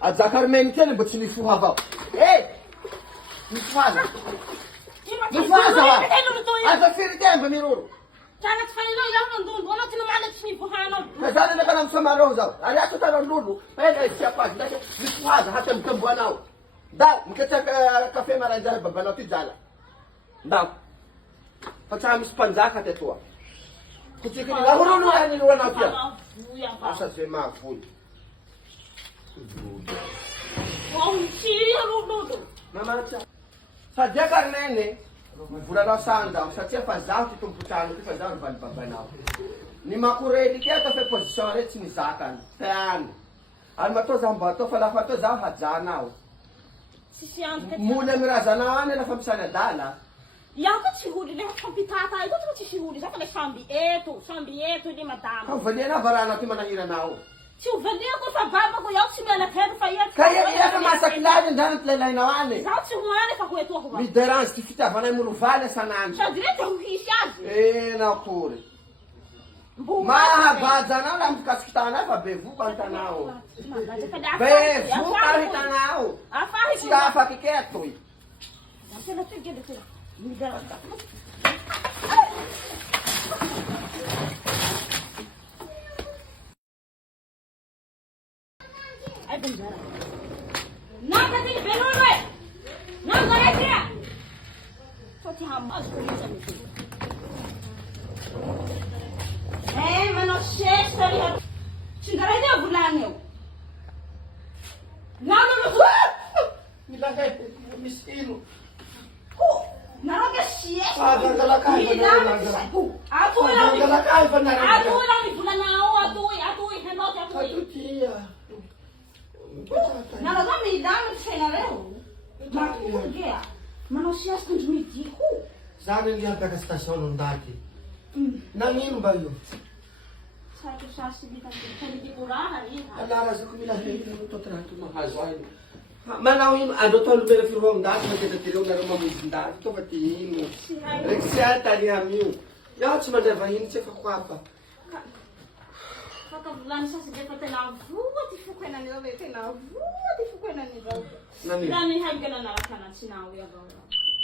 ajakarmeny kely mbo tsy mifoha avao. Mifohaza. Mifohaza va. Aza firy tembo miroro. Kana tsy fanelao zaho nandolo anao tena malaky tsy mivohanao. Ka zany naka na misamarao zao. Ari ato tana lolo. Ela izy apazy ndaka mifohaza hatembotemboanao. Ndao miketraka kafe maranjara babanao ty jala. Ndao. Fa tsy misy mpanjaka teto. Kutikini la hurunu ani ni wanapia. Asa sema full. Wow, siya rudo. Mama cha. Sadia karnene. Vulana sanda, satia fazao tutumputano ki fazao bali babanao. Ni makuredi kia to fe position re tini zakan. Tan. Almato zambato fala fato zao hajanao. Sisi ante. Mule mirazana ane la famsana dala. Yako tsihudi le kompitata ito tu tsihudi saka le sambi eto ni madama. Ka vanena varana ti manahira nao. Si uvalia ko fa baba ko yako simela kero fa yet. Kaya iya ka masaklade ndana tlelai nawane. Zao tsihwane fa ko eto ko ba. Mi derange ti fitavana mulu vale sananje. Sa direto huhishazi. Na kure. Mahabaja na la mkaskitana fa bevu bantanao. Bevu bantanao. Afahi Si afa kiketo. Sela tegele tela. Ay benjara. Nada de Benono. Nada retia. Só te ramas com isso aqui. Mano chefe ali. Xingarai de bulanio. Não. Me dá miskino. Naroga siya. Gagala ka. Gagala ka pa na. Atoy lang ni bulanao, atoy, hanot atoy. Atutia. Naroga mi dami tsena leo. Makuya. Mano siya skund mitiko. Sana liya ka stasyon ndaki. Nangin ba yun? Sa to sa sibita di purahan rin. Alara sa kumila to trato mahazway. Manawin ano to lubera firwang das magkita tilong na rumamizindar to batiin mo. Reksya tali hamiu. Yaw tsima davahin siya kakwapa. Kakabulan sa sige pa tinavuwa ti fukwena nila be tinavuwa ti fukwena nila. Nani? Dani hagga na narakanan sinawi agaw.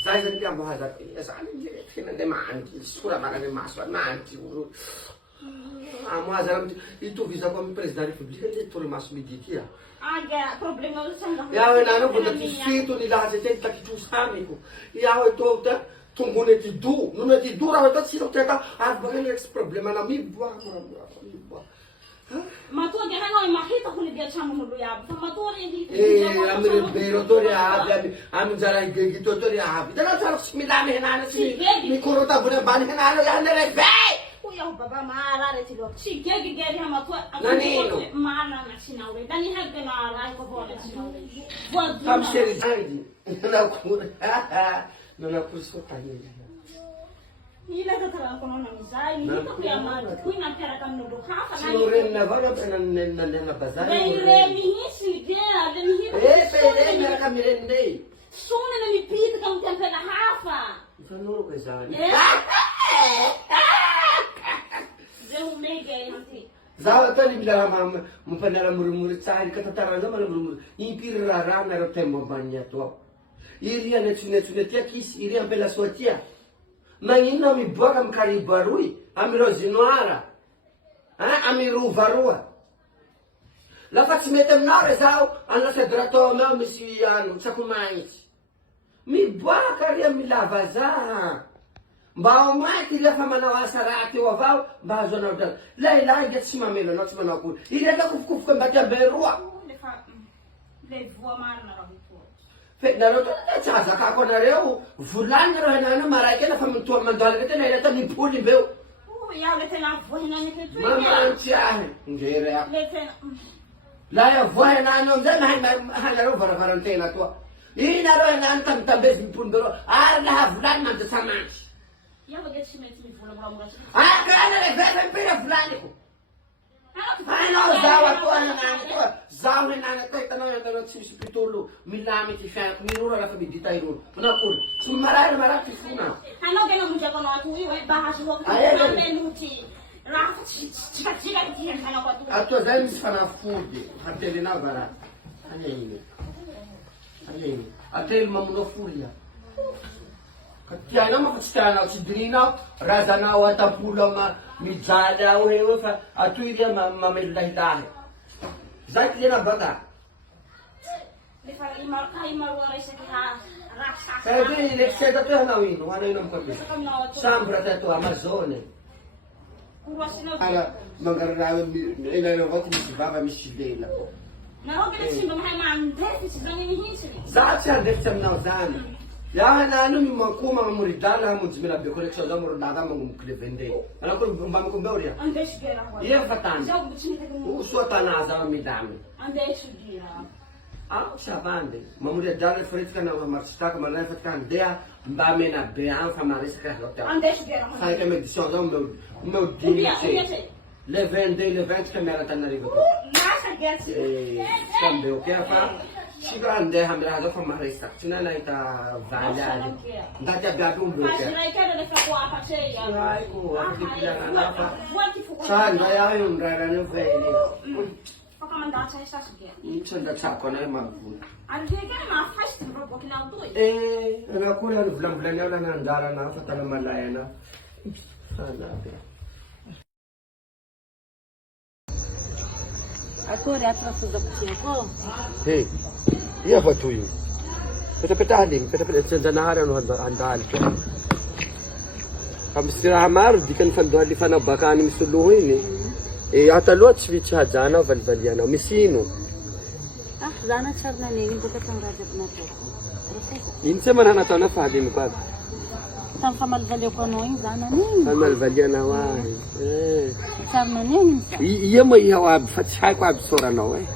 Zayzan ka mahazat. Saan hindi kinandemaan. Sura baka ni maswat maanti. Mahazat ito visa ko ang Presidente da Repubblica dito rin mas miditi ah. Aga, problema ulit sa mga. Yawe nano kung natisito nila kasi tayo takitusami ko. Yawe ito tunggu neti du. Nung neti du raw ito sino teka baga next problema na mibwa. Matua gana no makita ko ni dia chamo muluyab. Matua rin dito. Amir bero to ri habi. Amin zara gigito to ri habi. Dala zara smilame hinana si. Ni kurota bune bani hinana yan nere be. Kuya baba maarare tilo. Si gegi geri ha matua. Nanino. Mana na sinawe. Dani hagga na aray ko bola sinawe. Kam seri zaidi. Na kura. Na kurso tayo. Ila katara ko na mizai. Ni ko ya ma. Kuina pera kam no duha. Sinurin na ba na bazar. Bere mi hisi dia. Dani hisi. Pere na kamirende. Suna na mi pita kam tempe na hafa. Sanuro ko zani. Zeu mega yanti. Zawa tani bila mpanala murumuri tsari katatara zama na murumuri. Impiri rara na rotembo banya to. Iria na tsunetia kis iria pela sotia. Mangina mi boka mkari barui amiro zinoara. Amiru varua. La facimete mnare zao anna se drato me misi anu sakumais. Mi boka ria mi lavaza. Mbao maki la famana wasarati wavao bazo na udal. Lai get simamelo not simanaku. Iria ta kuf kambata berua. Le voa marna rahitu. Naroto na chaza kako na reo vulani ro na marai ke na famutua mandala ke na ileta ni puli beu. Ya le tena voa na ni ke tu. Mama antia ngere ya. Le tena. La ya voa na no zema na ro vara varantena to. Ina ro na antam tambes pundoro. Na vulani man tsama. Ya va get simeti mi vola mura. Kana le vere pera vulani ko. Ano zawa ko na to. Zawa na to itano ya dalo si pitulu milami ti fa ni rura la famiglia iro. Una kur. Sumarare marati funa. Ano gana muja kono atu iwe bahas ho ka menuti. Rafa chica ti kana kwa tu. Ato zai misfana fude. Hatele na bara. Aleni. Atelo mamono furia. Katianao mafatsitranao tsy dirinao, razanao atapolo mijaly ao eo fa atoy mamelahilahy. Zay kliena baka. Kaya di lekseda to hanao ino, ano ino mo Sambra tato Amazone. Ala mangararawe ina voti misy baba misy lela. Zatsy andefitsy aminao zany. Yaha nalo makoma mamuridala mujimila be collection da muridala mangumkle vende. Ana ko mbam ko mbawriya. Iya fatani. Uso tanaza midami. Savande. Mamuria dala fritka na marstaka malai fatka andea mbamena be an famarisaka hotel. Sai que medição da meu dia. Le 20 camera tanarivo. Também o que é fa? Chega ande hamra da famarisa. Tina na ita valha. Ndati agabi bloco. Ai ko, akipila na fa. Sai vai um rara no velho. Isso anda saco na magu. Ana kula no blanc na andara na fa tala malaya na. Sana. Agora atrás do tempo. Hey, iya ba tuyo? Peta-petalim, peta-peta sa nahara no handaan ko. Kami sira hamar di kan fandoali fana bakani misuluhin eh. Atalot switch hajana valvaliana misino. Zana charna ne buka tang rajat na to. Inse manana to na fadin ko. Tang kamalvalyo ko noing zana ne. Kamalvaliana wa. Charna ne. Iya mo ihawa fathay ko absora no eh.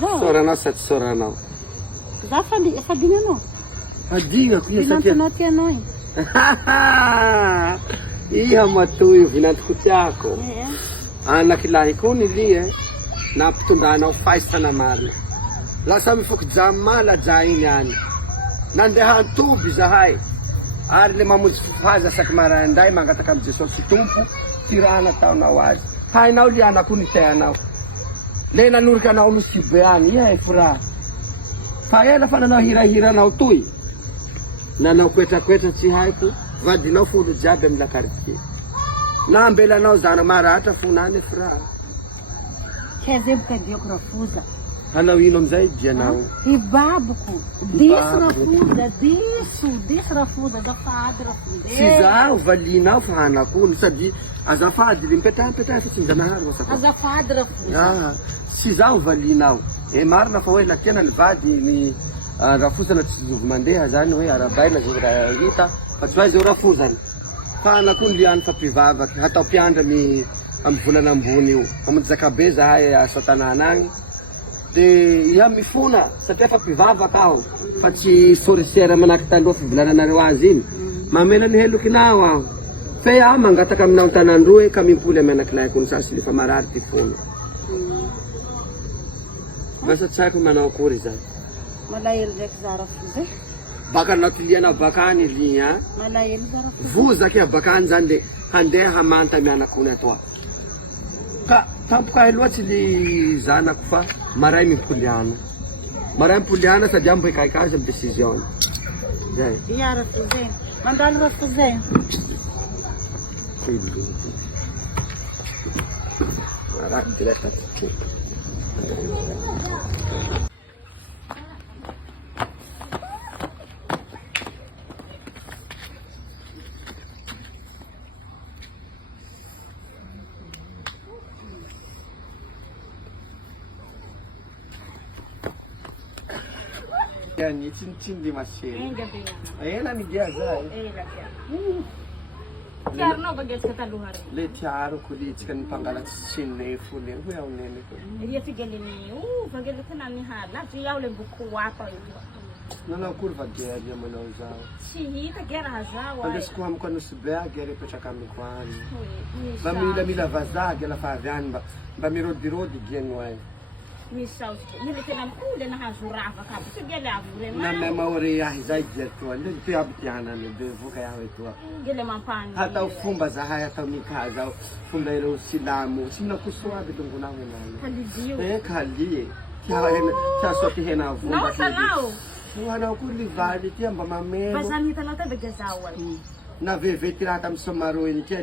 Sora na sat sora no. Za fadi no. Adiga kuya sa tiya. Pinantunot yan noy. Iya matuyo vinant kutyako. Nakilahi ko nilie naptundana faista na mala. Lasa mi fok jamala jain yan. Nandehan tubi zahay. Arle mamuz faza sa kamaranday mangatakam Jesus tumpu tirana tao na waz. Hay na uliana kunitaya na. Lena nurka na umusibean iya ifra. Kaya na fana na hira na utui. Na kweta si hay ko vadi na fudu jabe mlakarti. Na mbela na uzana mara hata funane fra. Keze bukadio Rafuza. Hana winom zaidi janao. Ibabuku. Dis Rafuza da fadra Rafuza. Siza valina fana ko sadi azafadi limpeta sinzana wasa. Azafadi Rafuza. Siza valina. Marna fawela kena vadi ni Rafuza na mandeha zani hoe arabai na zura ita fatwazi Rafuza. Fana kundi an papivava hata upianda mi amvulana ambony amzakabeza haya satananang de iha mifuna satria papivavaka aho fa tsy sorisera manaky taloha fivolananareo azy iny mamela ny helokinao aho fa iaho mangataka aminao tanandroe ka mimpoly amenakilahy kony sasy lefa marary ty fona vasa tsy haiko manao akory zany malahelo ndraiky za Rafuza baka natiliana bakany li ha malahelo za Rafuza vozaky bakany zany le handeha hamanta mianakony atoa ka tampoka loatsy li zanako fa maray mipoliana sady ambo ikaikazy amy décision zay iya Rafuza mandalo Rafuza araky direct Yani cincin di masih. Ayah nani dia zai. Karena bagai ketaluhan. Le tiaru kulit kan panggalan sini full yang gue awalnya itu. Dia tinggal ini. Bagai itu nani halah. Dia awalnya buku apa itu. Nana kurva dia mana usau. Sih, tak kira haja. Andes ku ham kanu sebelah gere pecha kami kuan. Bamila vazar gela favian ba mirodi genwai. Misal, ini tenang kuda na hazurava kabu. Segala avure na memori ya zai jetu ndio pia bitiana ni devu kaya wetu. Gele mampani. Hata ufumba za haya hata mikaza fumba ile usilamu. Sina kuswa bidungu na nani. Kalidio. Kali. Tiasao ty hena Não, vomba. salão. Hoanao koa livady ty mba mameno. Bazan hitanao tao bagazao. Na vevety raha tamy somaro iny tia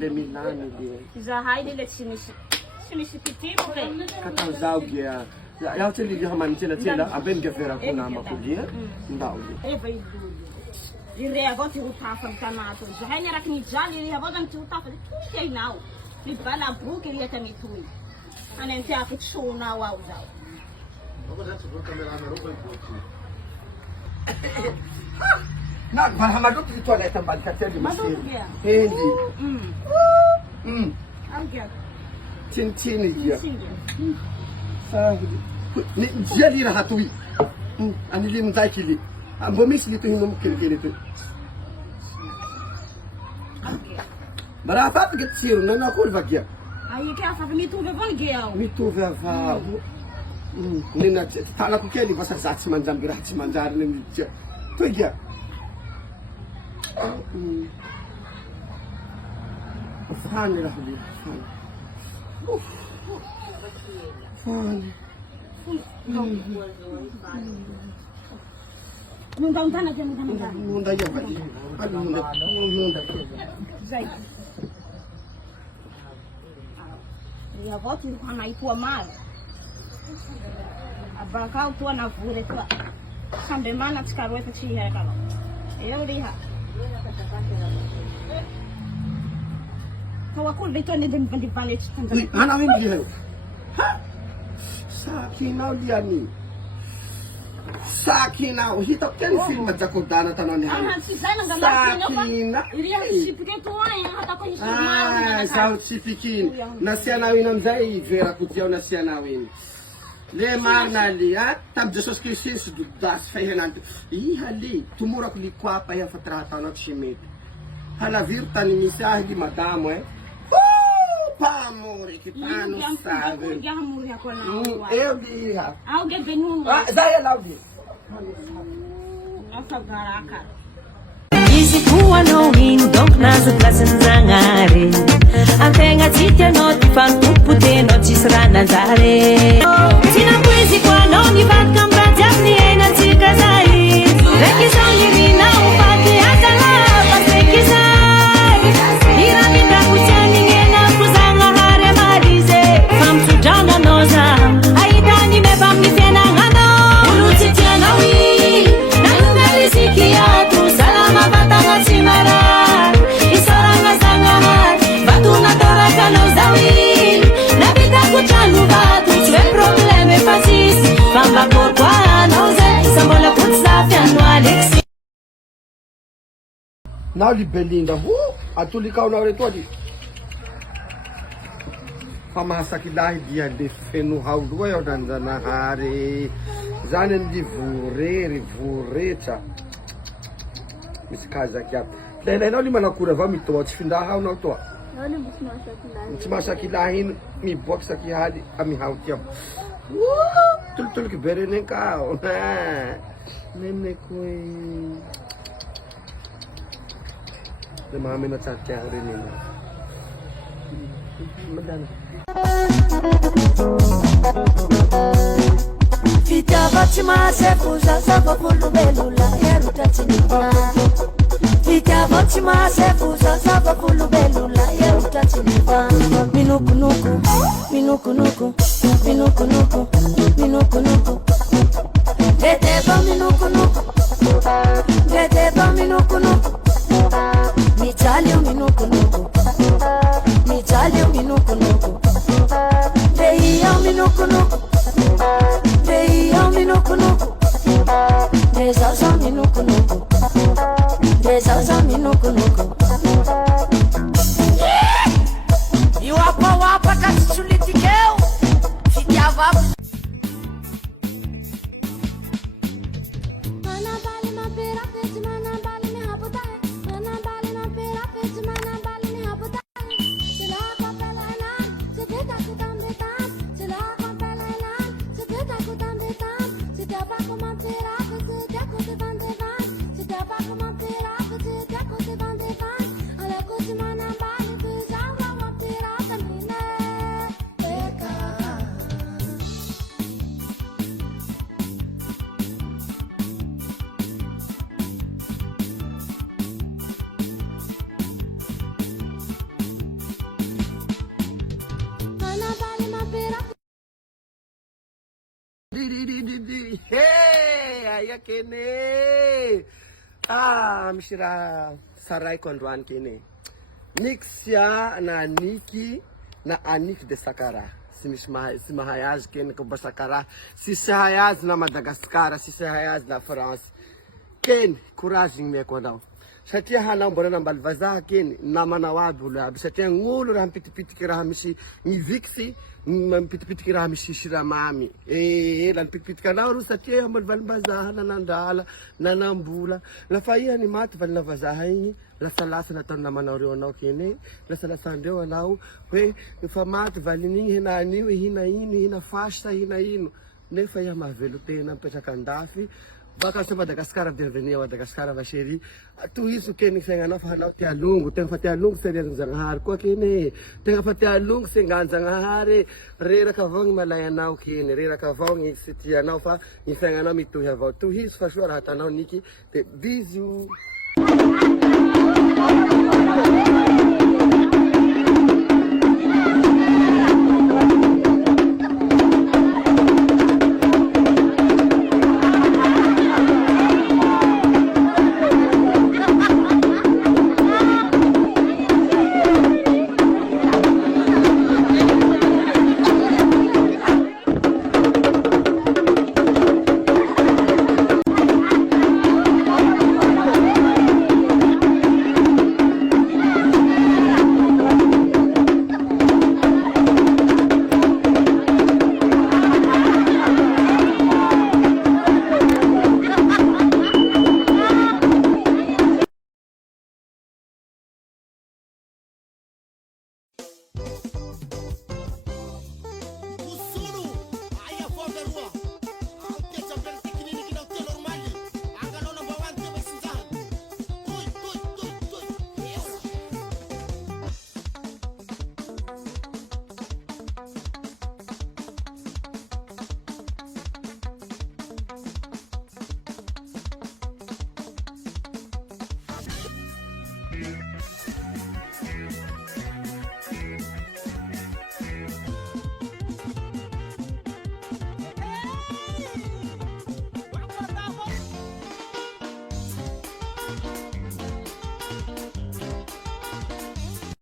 le milany le. Zahay le tsy misy pitimo kay. Katao zao gia. Yaho tsy lilia hamanitselatsela abeny gavera ko namako dia. Ndao le. Eva idolo. Ire avao ty hotafa amy tanato. Zahay niaraky nijaly ire avao zany ty hotafa. Toy hainao. Ny bala boky ire tamy toy. Any ny tiako tsonao ao zao. Na mahamadoko ty toilette ambany kately Madoko gia. Hendi. Ao Tsinitsiny dia. Singa. Ni dia li raha toy. Ani li mzaiky li. Ambo misy li toy hinomo kelikely toy. Baraha faty ge tsiro nanao kory va gia. Aí que afa mitovy avao ny ge ao. Mitovy avao. Nena tanako kely vasa za tsy manjamby raha tsy manjary ny dia. Toy gia. Fany raha li. Fany. Mundang-tana dia mundang-tana. Munda ya ba? Munda. Zay. Ia avao ty hanay toa maro. Abakao toa na vory toa. Sambe mana tsy karo efa tsy hiaraka avao. Eo liha. Kau aku lebih tuan dia balik Ui, mana ini dia? Hah? Sakinau dia ni. Sakinau, hitap kan film macam dana tanah ni. Si Zainal gambar Sakina. Iri yang si pikir tuan yang kata kau Ah, sao si pikin. Nasianawin am zai vera kutiau nasianawin. Le marna li, ah, tam Jesus Kristus du das fahenan. Ihali, tumura kuli kuapa ya fatrata na chimit. Halavir tani misah di madamo Pamore, que tá no sabe. Eu diria. Alguém Benono. Ah, Zaya Laudi. Nossa garaca. Isi kuwa no indok nazo klasenzangare. Antenga titia no tifan pupute no tisrana zare. Sina kwezi kwa no ni vatka mbrajamni ena tikazai. Reki zangiri na upati atala paseki zai. Iramita kuchani ngena kuzanga hare marize. Famtu jana noza. Aitani mebam ni fena ngano. Uluti tiana wi. Nalunga riziki yatu. Salama batanga simara. Isaranga zangahat. Batuna toraka nozawi. Nabita kuchanu batu. Tue probleme fasis. Famba korkwa noze. Sambola kutsafi anu Alexi. Now li Belinda, atulikau na ore todi. Pamasakilahi dia de fenu haudu ya danzana hari. Zanen di vurecha. Misikaza kia. Lele na li manakura va mitoa tifinda hau na toa. Masimasakilahi mi box saki hadi ami hau tiam. Tul ki bere ne kao. Nene koi. The mami na chat kaya rin nila. Madana. Fitava timase fuza zava pulu belula eru tatinipa. Fitava timase fuza zava pulu belula eru tatinipa. Minuku nuku, minuku nuku, minuku nuku, minuku nuku. Deteva minuku nuku, deteva minuku nuku. Mitalio minuku nuku, mitalio minuku nuku. Deia minuku nuku, deia minuku nuku. Dezaza minuku nuku, dezaza minuku nuku. E o apa kasichulitikeu, fitiava. Gasy. Hey, aia kene. Misy raha saraiko androany kene. Nixia na Niki na Aniki de Sakara. Si mahay azy kene ko ba Sakara. Si mahay azy na Madagasikara, si mahay azy na France. Kene, courage ny miako anao. Satria hanao mbola nambaly vazaha keny namanao aby olo aby satria gn'olo raha mipitipitiky raha misy mivixy mipitipitiky raha misy siramamy la mipitipitiky anao ro satria mbola valim-bazaha nanandrala nanambola lafa iha ny maty valina vazaha igny lasalasa nataony namanao reo anao keny lasalasandreo anao hoe efa maty valin'igny henan'io ihina ino ihina fasa ihina ino nefa iha mahavelo tena mipetraka andafy baka sa Madagasikara bienvenue à Madagasikara va chérie tohizo keny fiaignanao fa hanao tia longo tegna fa tia longo serian-Janahary koa keny tegna fa tia longo sengan-Janahary reraka avao ny malay anao keny reraka avao ny sy tianao fa ny fiaignanao mitohy avao tohizo fa soa raha atanao Niky de bisous